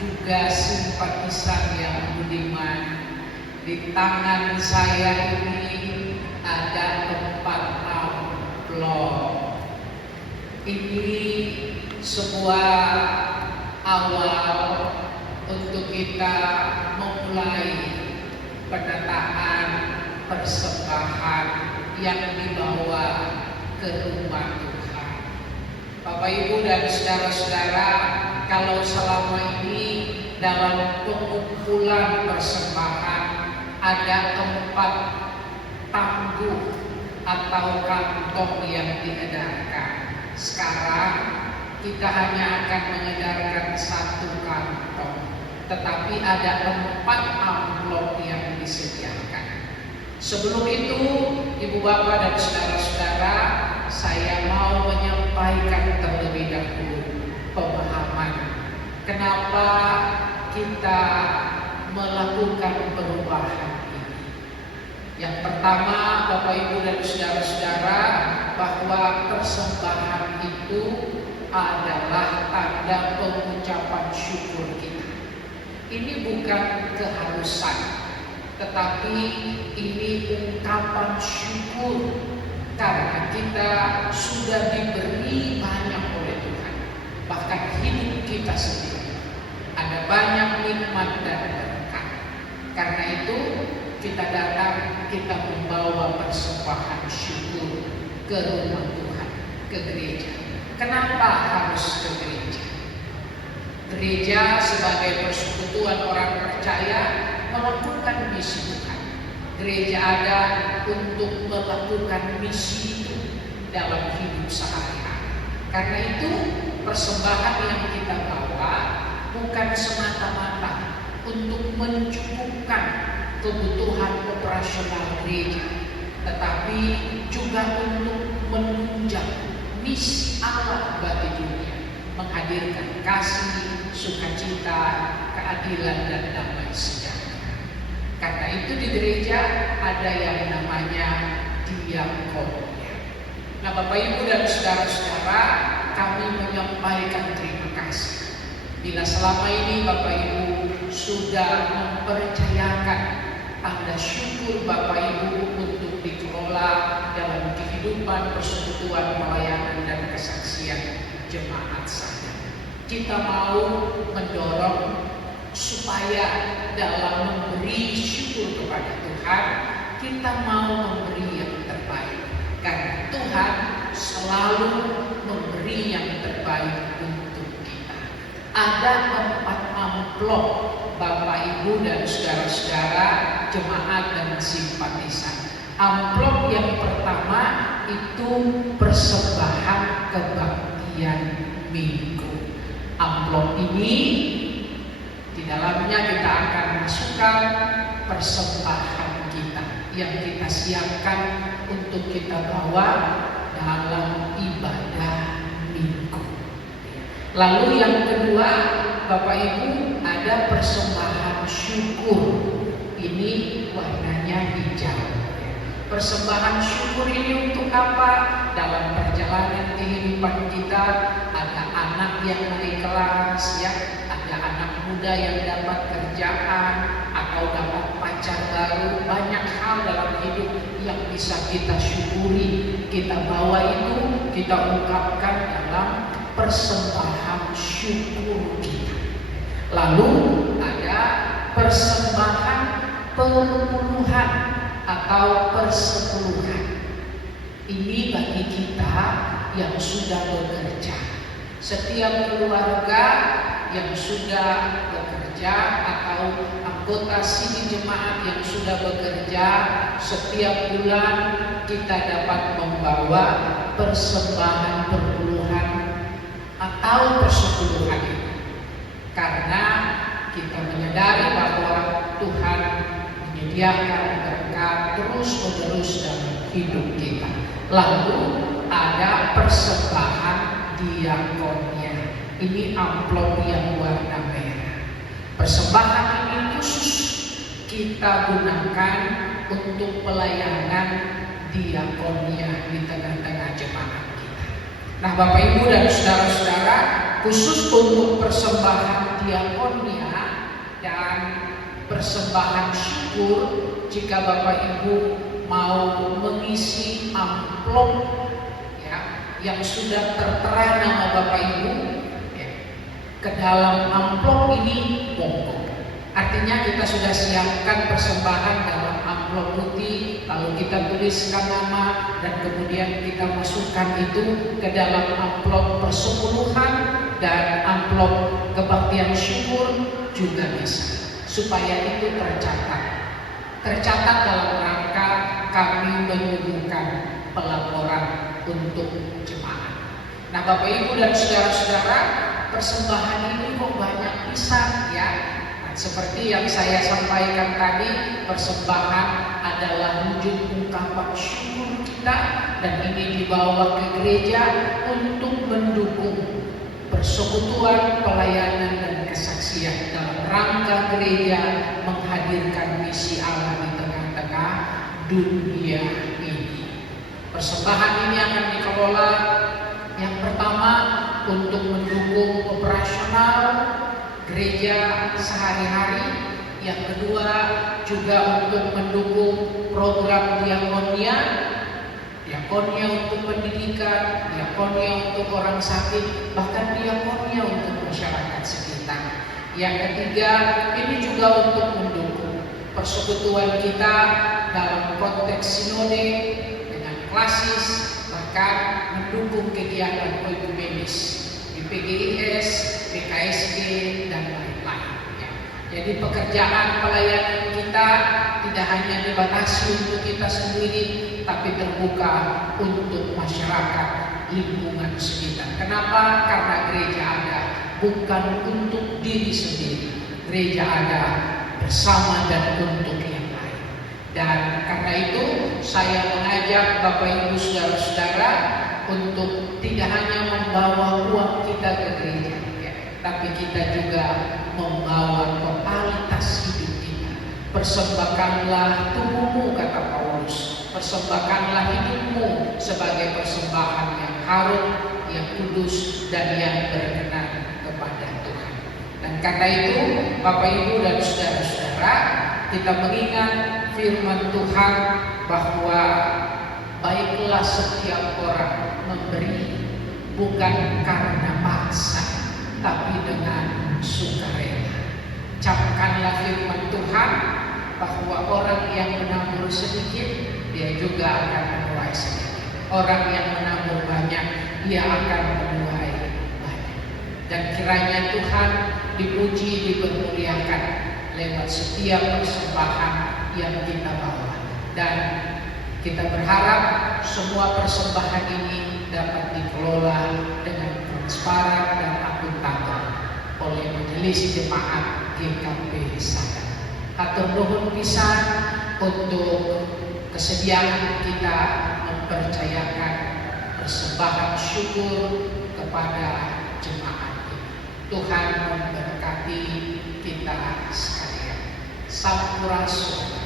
juga simpatisan yang budiman, di tangan saya ini ada 4 amplop. Ini sebuah awal untuk kita memulai pendataan persembahan yang dibawa ke rumah Tuhan. Bapak Ibu dan saudara-saudara, kalau selama ini dalam pengumpulan persembahan ada 4 tangguh atau kantong yang diedarkan, sekarang kita hanya akan mengedarkan 1 kantong, tetapi ada 4 amplop yang disediakan. Sebelum itu, Ibu Bapak dan saudara-saudara, saya mau menyampaikan terlebih dahulu pemahaman kenapa kita melakukan perubahan ini. Yang pertama, Bapak Ibu dan saudara-saudara, bahwa persembahan itu adalah tanda pengucapan syukur kita. Ini bukan keharusan, tetapi ini ungkapan syukur karena kita sudah diberi banyak oleh Tuhan. Bahkan hidup kita sendiri ada banyak nikmat dan berkat. Karena itu kita datang, kita membawa persembahan syukur ke rumah Tuhan, ke gereja. Kenapa harus ke gereja? Gereja sebagai persekutuan orang percaya melakukan misi Tuhan. Gereja ada untuk melakukan misi itu dalam hidup sehari-hari. Karena itu persembahan yang kita bawa bukan semata-mata untuk mencukupkan kebutuhan operasional gereja, tetapi juga untuk menunjang misi Allah bagi dunia, menghadirkan kasih, sukacita, keadilan, dan damai sejahtera. Karena itu di gereja ada yang namanya diakonia. Nah, Bapak Ibu dan saudara-saudara, kami menyampaikan terima kasih bila selama ini Bapak Ibu sudah mempercayakan tanda syukur Bapak Ibu untuk dikelola dalam kehidupan persekutuan, pelayanan, dan kesaksian jemaat saya. Kita mau mendorong supaya dalam memberi syukur kepada Tuhan, kita mau memberi yang terbaik, karena Tuhan selalu memberi yang terbaik untuk kita. Ada 4 amplop Bapak Ibu dan saudara-saudara, jemaat dan simpatisan. Amplop yang pertama itu persembahan kebaktian minggu. Amplop ini di dalamnya kita akan masukkan persembahan kita yang kita siapkan untuk kita bawa dalam ibadah minggu. Lalu yang kedua, Bapak Ibu, ada persembahan syukur. Ini warnanya hijau. Persembahan syukur ini untuk apa? Dalam perjalanan kehidupan kita ada anak yang naik kelas, ya, ada anak muda yang dapat kerjaan atau dapat pacar baru. Banyak hal dalam hidup yang bisa kita syukuri. Kita bawa itu, kita ungkapkan dalam persembahan syukur kita. Lalu ada persembahan perpuluhan atau persepuluhan. Ini bagi kita yang sudah bekerja. Setiap keluarga yang sudah bekerja atau anggota sini jemaat yang sudah bekerja, setiap bulan kita dapat membawa persembahan perpuluhan atau persepuluhan ini. Karena kita menyadari bahwa Tuhan menyediakan berkat terus-menerus dalam hidup kita. Lalu ada persembahan diakonia. Ini amplop yang warna merah. Persembahan ini khusus kita gunakan untuk pelayanan diakonia di tengah-tengah jemaat kita. Nah, Bapak Ibu dan saudara-saudara, khusus untuk persembahan diakonia dan persembahan syukur. Jika Bapak Ibu mau mengisi amplop ya, yang sudah tertera nama Bapak Ibu ya, ke dalam amplop ini monggo. Artinya kita sudah siapkan persembahan dalam amplop putih, lalu kita tuliskan nama dan kemudian kita masukkan itu ke dalam amplop persepuluhan dan amplop kebaktian syukur juga bisa, supaya itu tercatat dalam rangka kami menyuguhkan pelaporan untuk jemaat. Nah, Bapak Ibu dan saudara-saudara, persembahan ini kok banyak pisan ya. Seperti yang saya sampaikan tadi, persembahan adalah wujud ungkapan syukur kita dan ini dibawa ke gereja untuk mendukung persekutuan, pelayanan dan kesaksian dalam rangka gereja menghadirkan misi Allah di tengah-tengah dunia ini. Persembahan ini akan dikelola yang pertama untuk mendukung operasional gereja sehari-hari, yang kedua juga untuk mendukung program diakonia untuk pendidikan, diakonia untuk orang sakit, bahkan diakonia untuk masyarakat sekitar. Yang ketiga, ini juga untuk mendukung persekutuan kita dalam konteks sinode dengan klasis, bahkan mendukung kegiatan ekumenis di PGIS, PKSG dan lain-lain ya. Jadi pekerjaan pelayanan kita tidak hanya dibatasi untuk kita sendiri, tapi terbuka untuk masyarakat lingkungan sekitar. Kenapa? Karena gereja ada bukan untuk diri sendiri, gereja ada bersama dan untuk yang lain. Dan karena itu saya mengajak Bapak Ibu saudara-saudara untuk tidak hanya membawa uang kita ke gereja ya, tapi kita juga membawa totalitas hidup kita. Persembahkanlah tubuhmu, kata Paulus, persembahkanlah hidupmu sebagai persembahan yang harum, yang kudus dan yang berkenan kepada Tuhan. Dan karena itu Bapak Ibu dan saudara-saudara, kita mengingat firman Tuhan bahwa baiklah setiap orang memberi bukan karena paksa, tapi dengan sukarela. Camkanlah firman Tuhan bahwa orang yang menabur sedikit, dia juga akan menuai sedikit. Orang yang menabur banyak, dia akan menuai banyak. Dan kiranya Tuhan dipuji, dipermuliakan lewat setiap persembahan yang kita bawa. Dan kita berharap semua persembahan ini dapat dikelola dengan transparan dan akuntabel oleh Majelis Jemaat GKP Sadar. Hatur nuhun pisan untuk kesediaan kita mempercayakan persembahan syukur kepada jemaat ini. Tuhan memberkati kita sekalian. Sampurasun.